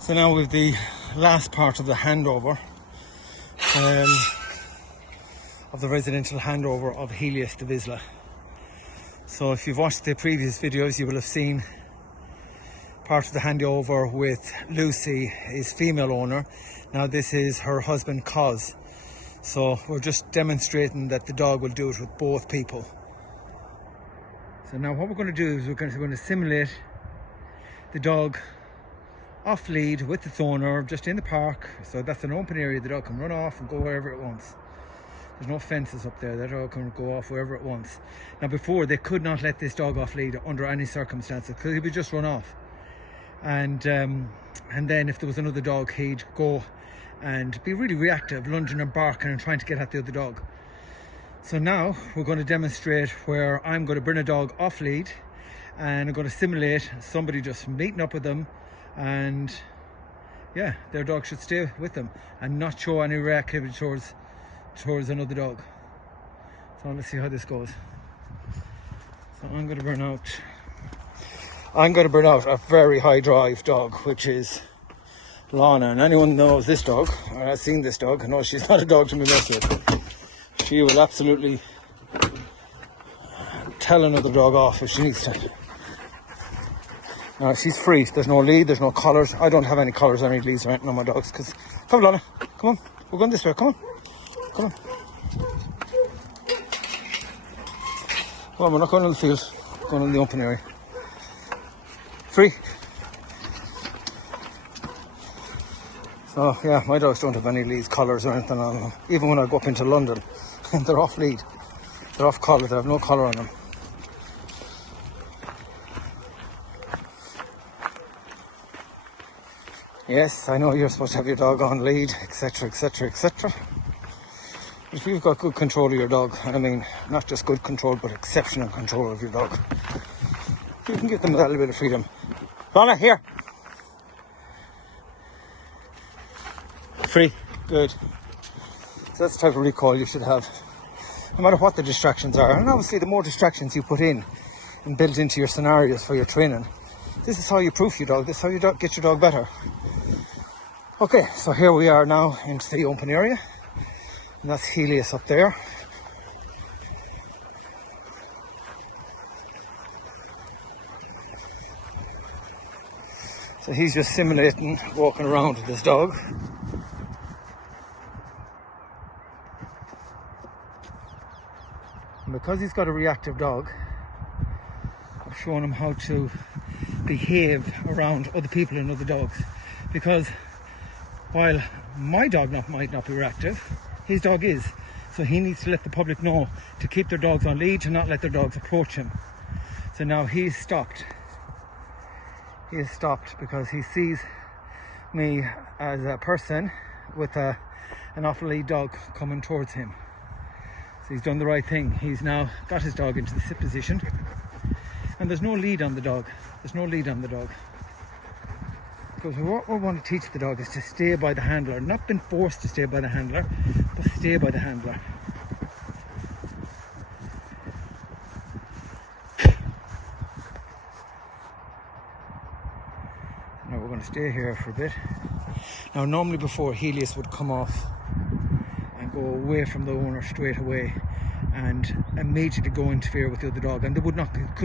So now with the last part of the handover, of the residential handover of Helios to Vizsla. So if you've watched the previous videos, you will have seen part of the handover with Lucy, his female owner. Now this is her husband, Cos. So we're just demonstrating that the dog will do it with both people. So now what we're going to do is we're going to simulate the dog off lead with its owner just in the park. So that's an open area, the dog can run off and go wherever it wants. There's no fences up there, that dog can go off wherever it wants. Now before, they could not let this dog off lead under any circumstances because he would just run off. And then if there was another dog, he'd go and be really reactive, lunging and barking and trying to get at the other dog. So now we're going to demonstrate where I'm going to bring a dog off lead and I'm going to simulate somebody just meeting up with them, and yeah, their dog should stay with them and not show any reactivity towards another dog. So let's see how this goes. So I'm going to bring out a very high drive dog, which is Lana. And anyone knows this dog or has seen this dog knows she's not a dog to be messed with. She will absolutely tell another dog off if she needs to. Now she's free, there's no lead, there's no collars. I don't have any collars or any leads or anything on my dogs because, come Lana, come on, we're going this way, come on, come on. Come on, we're not going to the field, we're going in the open area. Free. So yeah, my dogs don't have any leads, collars or anything on them. Even when I go up into London, they're off lead, they're off collar, they have no collar on them. Yes, I know you're supposed to have your dog on lead, etc, etc, etc. If you've got good control of your dog, and I mean not just good control but exceptional control of your dog, you can give them a little bit of freedom. Lana, here. Free, good. So that's the type of recall you should have, no matter what the distractions are. And obviously the more distractions you put in and build into your scenarios for your training, this is how you proof your dog, this is how you get your dog better. Okay, so here we are now into the open area, and that's Helios up there. So he's just simulating walking around with this dog. And because he's got a reactive dog, I've shown him how to behave around other people and other dogs. Because while my dog might not be reactive, his dog is. So he needs to let the public know to keep their dogs on lead, to not let their dogs approach him. So now he's stopped. He is stopped because he sees me as a person with an off-lead dog coming towards him. So he's done the right thing. He's now got his dog into the sit position, and there's no lead on the dog. There's no lead on the dog. Because what we want to teach the dog is to stay by the handler, not been forced to stay by the handler, but stay by the handler. Now we're going to stay here for a bit. Now normally before, Helios would come off and go away from the owner straight away and immediately go interfere with the other dog, and they could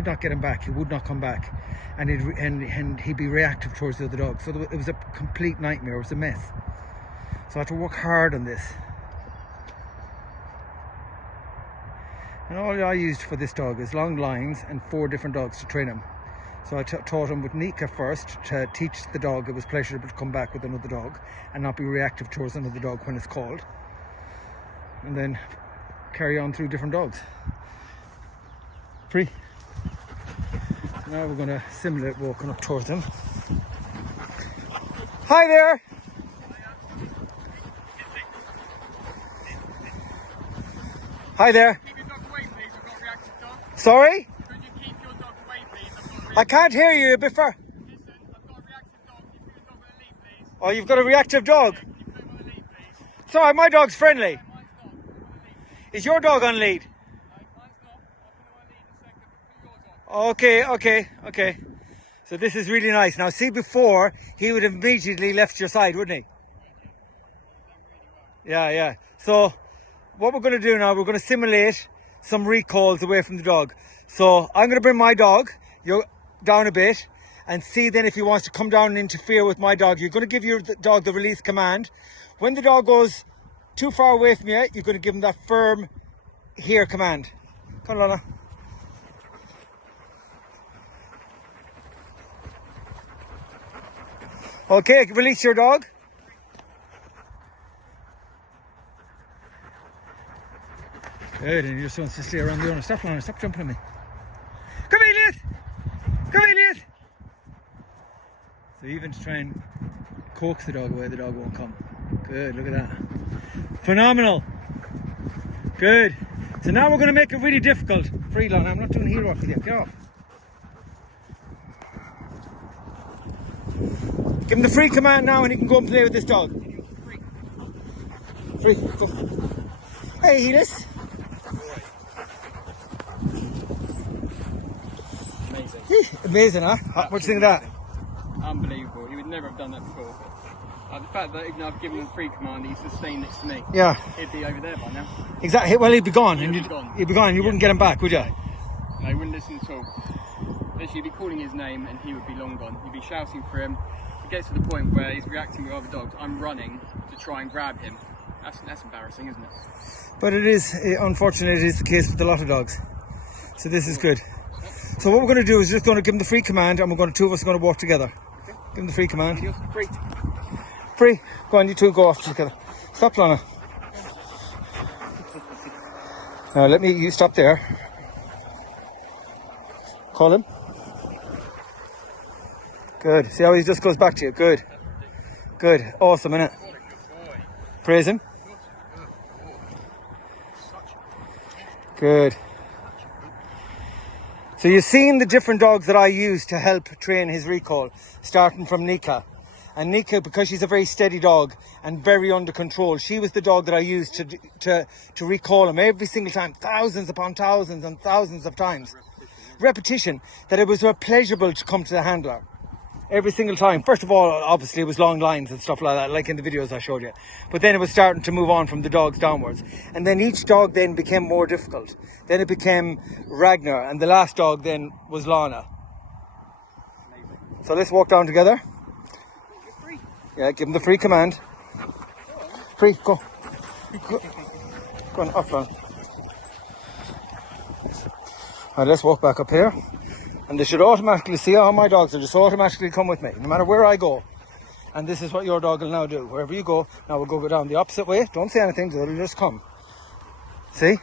not get him back. He would not come back, and he'd be reactive towards the other dog. So it was a complete nightmare. It was a mess. So I had to work hard on this. And all I used for this dog is long lines and 4 different dogs to train him. So I taught him with Nika first to teach the dog it was pleasurable to come back with another dog and not be reactive towards another dog when it's called. And then carry on through different dogs. Free. So now we're going to simulate walking up towards him. Hi there! Hi there! Keep your dog away, please. I've got a reactive dog. Sorry? Could you keep your dog away, please? I've got a reactive I can't hear you a bit far. Listen, I've got a reactive dog. Keep your dog on a lead, please. Oh, you've got a reactive dog? Can you put him on a lead, please? Sorry, my dog's friendly. Mine's not. Put him on a lead. Is your dog on lead? No, mine's not. I'll put him on a lead in a second. Put yours on. Okay. So this is really nice. Now see, before he would have immediately left your side, wouldn't he? Yeah, yeah. So what we're going to do now, we're going to simulate some recalls away from the dog. So I'm going to bring my dog down a bit and see then if he wants to come down and interfere with my dog. You're going to give your dog the release command. When the dog goes too far away from you, you're going to give him that firm here command. Come on, Lana. Okay, release your dog. Good, and he just wants to stay around the owner. Stop, Lana, stop jumping at me. Come here, Elliot! Come here, Elliot! So even to try and coax the dog away, the dog won't come. Good, look at that. Phenomenal. Good. So now we're going to make it really difficult. Free, Lana, I'm not doing heel work with you. Get off. Give him the free command now and he can go and play with this dog. Free. Go. Hey, Helis. Amazing. Amazing, huh? What do you think of that? Unbelievable. He would never have done that before. The fact that even though I've given him the free command, he's just staying next to me. Yeah. He'd be over there by now. Exactly. Well, he'd be gone. He'd and be you'd gone. He'd be gone. You wouldn't get him back, would you? No, he wouldn't listen at all. Literally, you'd be calling his name and he would be long gone. You'd be shouting for him. It gets to the point where he's reacting with other dogs. I'm running to try and grab him. That's embarrassing, isn't it? But it is, unfortunately, it is the case with a lot of dogs. So this is good. So what we're going to do is just going to give him the free command and two of us are going to walk together. Give him the free command. Free. Free. Go on, you two go off together. Stop, Lana. Now you stop there. Call him. Good. See how he just goes back to you? Good. Good. Awesome, innit? Praise him. Good. So you've seen the different dogs that I use to help train his recall, starting from Nika. And Nika, because she's a very steady dog and very under control, she was the dog that I used to recall him every single time, thousands upon thousands and thousands of times. Repetition, that it was pleasurable to come to the handler every single time. First of all, obviously it was long lines and stuff like that, like in the videos I showed you. But then it was starting to move on from the dogs downwards. And then each dog then became more difficult. Then it became Ragnar, and the last dog then was Lana. So let's walk down together. Yeah, give him the free command. Free, go. Go on, off, Lana. Alright, let's walk back up here. And they should automatically, see how my dogs will just automatically come with me, no matter where I go. And this is what your dog will now do. Wherever you go, now we'll go down the opposite way. Don't say anything, they'll just come. See?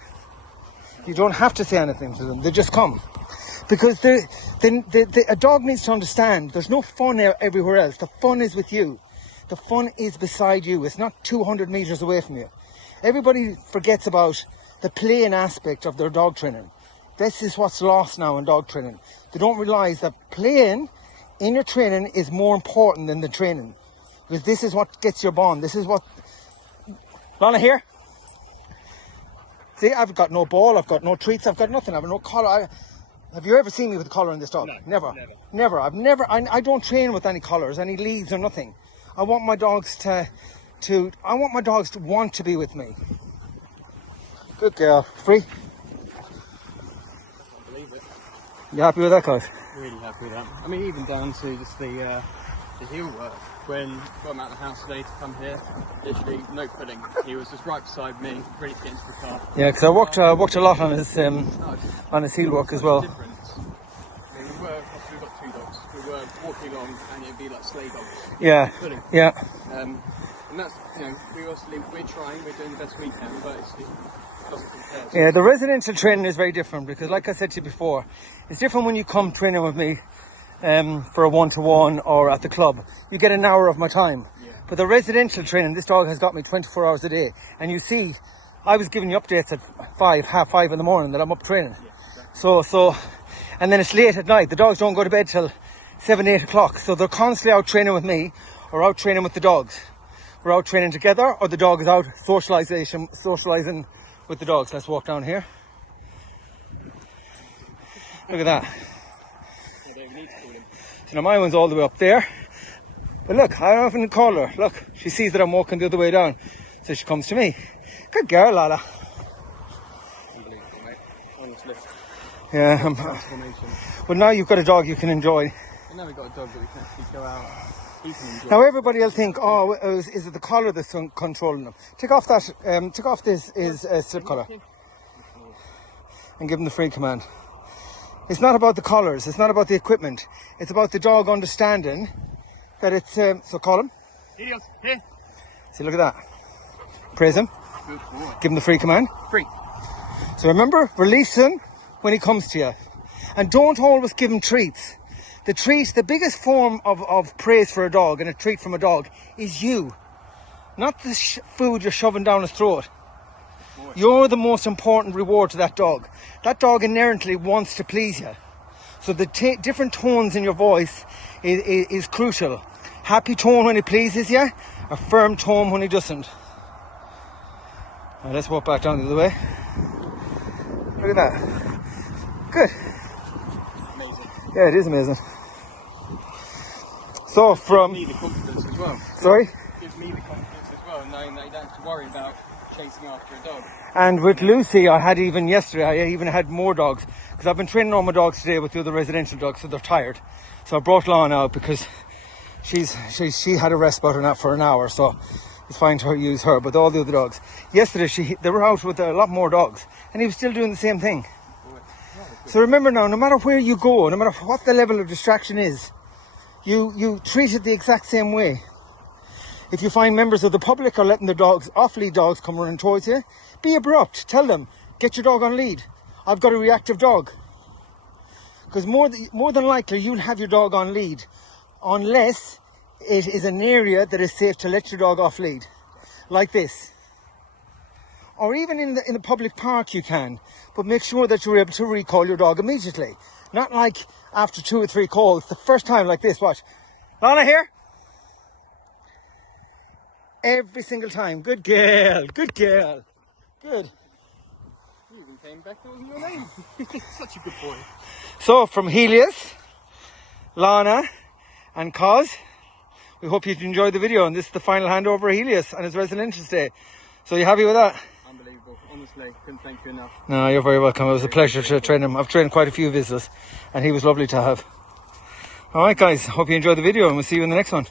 You don't have to say anything to them, they just come. Because a dog needs to understand there's no fun everywhere else. The fun is with you. The fun is beside you. It's not 200 meters away from you. Everybody forgets about the playing aspect of their dog training. This is what's lost now in dog training. They don't realise that playing in your training is more important than the training. Because this is what gets your bond. This is what... Lana, here. See, I've got no ball, I've got no treats, I've got nothing, I've no collar. Have you ever seen me with a collar in this dog? No, Never. I don't train with any collars, any leads or nothing. I want my dogs to want to be with me. Good girl. Free. You happy with that, guys? Really happy with that. I mean, even down to just the heel work. When I got him out of the house today to come here, literally no pulling. He was just right beside me, ready to get into the car. Yeah, because I worked a lot on his heel work as well. Difference. I mean, we've got two dogs. We were walking along and it'd be like sleigh dogs. Yeah. Pulling. Yeah. And that's, we're trying, we're doing the best we can, but it doesn't compare. Yeah, the residential training is very different because, like I said to you before, it's different when you come training with me for a one-to-one or at the club. You get an hour of my time. Yeah. But the residential training, this dog has got me 24 hours a day. And you see, I was giving you updates at 5:30 in the morning that I'm up training. Yeah, exactly. So, and then it's late at night. The dogs don't go to bed till 7, 8 o'clock. So they're constantly out training with me or out training with the dogs. We're out training together or the dog is out socialising with the dogs. Let's walk down here. Look at that. You know, my one's all the way up there. But look, I often call her. Look, she sees that I'm walking the other way down. So she comes to me. Good girl, Lala. Unbelievable, mate. Honestly. Yeah. Transformation. But now you've got a dog you can enjoy. And now we've got a dog that we can actually go out. He can enjoy. Now everybody will think, oh, is it the collar that's controlling them? Take off this slip collar and give them the free command. It's not about the collars, it's not about the equipment. It's about the dog understanding that it's, so call him. Helios, here. See, look at that. Praise him. Good boy. Give him the free command. Free. So remember, release him when he comes to you. And don't always give him treats. The biggest form of praise for a dog and a treat from a dog is you. Not the food you're shoving down his throat. You're the most important reward to that dog. That dog inherently wants to please you. So the different tones in your voice is crucial. Happy tone when he pleases you, a firm tone when he doesn't. Now let's walk back down the other way. Look at that. Good. Amazing. Yeah, it is amazing. So from... Gives me the confidence as well. Sorry? Gives me the confidence as well, knowing that you don't have to worry about chasing after a dog. And with Lucy, I even had more dogs. Because I've been training all my dogs today with the other residential dogs, so they're tired. So I brought Lana out because she had a rest about for an hour, so it's fine to use her. But all the other dogs, yesterday they were out with a lot more dogs, and he was still doing the same thing. So remember now, no matter where you go, no matter what the level of distraction is, you treat it the exact same way. If you find members of the public are letting the dogs, off-lead dogs, come running towards you, be abrupt. Tell them, get your dog on lead. I've got a reactive dog. Because more than likely you'll have your dog on lead, unless it is an area that is safe to let your dog off lead, like this. Or even in the public park you can, but make sure that you're able to recall your dog immediately. Not like after 2 or 3 calls, the first time like this, watch. Lana here. Every single time. Good girl, good girl. Good. You even came back, that wasn't your name. Such a good boy. So from Helios, Lana and Cos, we hope you enjoyed the video, and this is the final handover of Helios on his residential stay. So you happy with that? Unbelievable, honestly, couldn't thank you enough. No, you're very welcome. It was a pleasure to train him. I've trained quite a few visitors and he was lovely to have. Alright guys, hope you enjoyed the video and we'll see you in the next one.